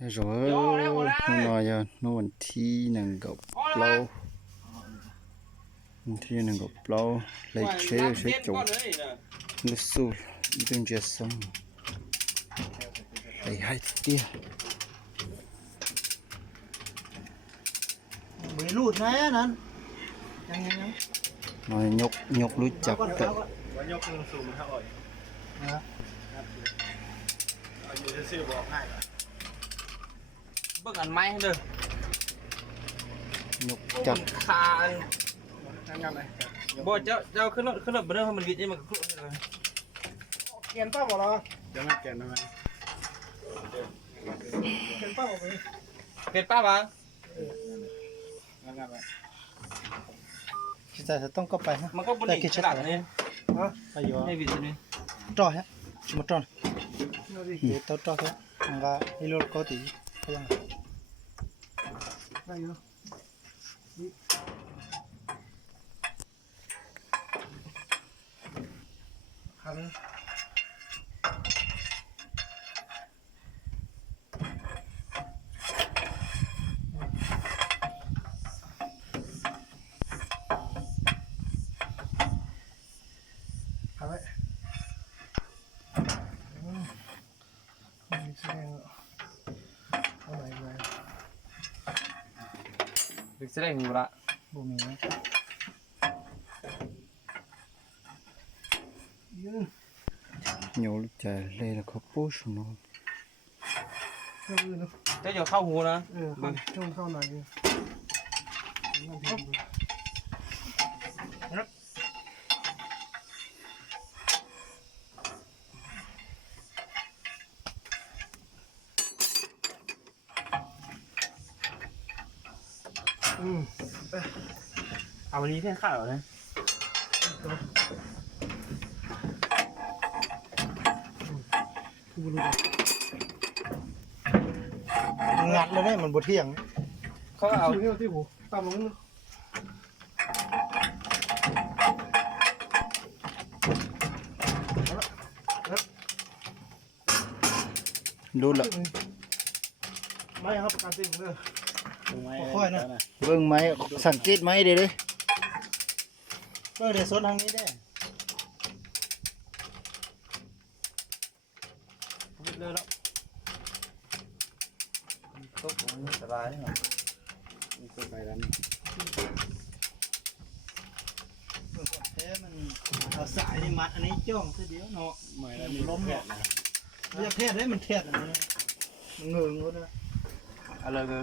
rồi nó nói cho nó vẫn thi nàng gặp lâu thi nàng gặp lâu lấy chế rồi sẽ trộn nó sụp đừng chết xong lấy hai tia bị lụt này nè nói nhục lúi chặt đấy nhóc nó sụp nó hỏiอยู่ซื่อบอกง่าย เบิ่งอันไม้เด้อ nhục chặt คาอัน งั้นเลย บ่เจ้าขึ้นรถบ่ได้เพราะมันวิดนี่มันก็ขึ้นเลย เกียนป้าบอกเรา จะไม่แก่นทำไม เกียนป้าบอกไป เป็นป้าบ้าง งั้นเลย คิดจะต้องก็ไปฮะ มันก็บ่ได้ขนาดนี้ ฮะไปอยู่ ให้วิดนี่ จ่อฮะชิมจ่อเดี๋ยวต่อจ่อฮะมันก็ให้รถก็ตีก็ยังได้อยู่ครับครับไม่แสดงเอาไหนไป วิดแสดงอยู่ละ บ่มียืน nhục lúi chặt lấy là có bố số nó เข้ายืน เจ้าอย่าเข้าหูนะ ช่วงเข้าหน่อยเอาวันนี้เส้นข้าวเหรอเนี่ย งัดเลยได้มันบ่เที่ยง เขาเอา ที่หูตามลง đu lợ ไม่ครับการติ่งเลย vâng máy sản kết máy đây đấy ก็เดี๋ยวซดทางนี้ได้ วิดเลยแล้วตกสบายนี่หรอ นี่ไปแล้ว แท้มันเอาสายนี่มัดอันนี้จ้องเดียวเนาะ ไม่แล้วมีล้มเนี่ย เรียกแท้ได้มันแท้อันนี้มันเงืองวะนะ อะไรเด้อ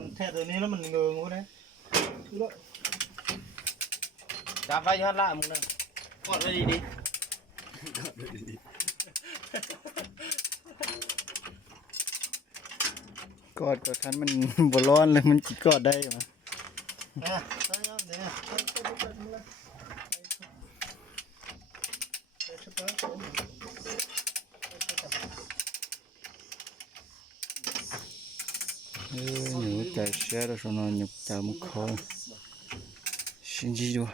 มันแท้ตัวนี้แล้วมันเงืองวะนะ จับไว้ยัดละมึงนะกดไว้ดี กอดกับคันมัน บ่ร้อนเลยมันจิกอดได้มา อ่ะใช่ยังเดี๋ยวnhục chặt xe rồi nó nhục chặt một khối xin gì đâu